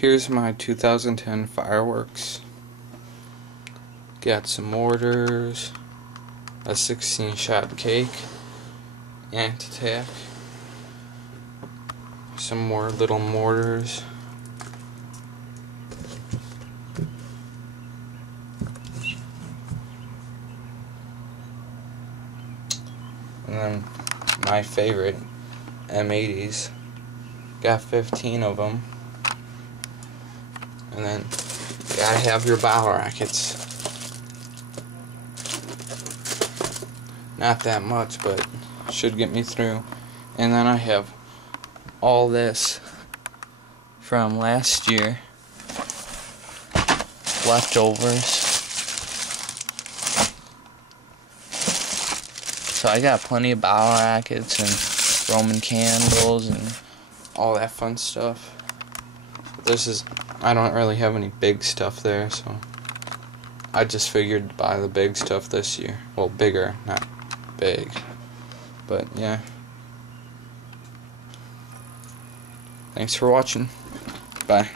Here's my 2010 fireworks. Got some mortars, a 16-shot cake, anti-tack, some more little mortars, and then my favorite M80s. Got 15 of them. And then you gotta have your bow rockets. Not that much, but should get me through. And then I have all this from last year, leftovers. So I got plenty of bow rockets and Roman candles and all that fun stuff. I don't really have any big stuff there, so I just figured to buy the big stuff this year. Well, bigger, not big. But yeah. Thanks for watching. Bye.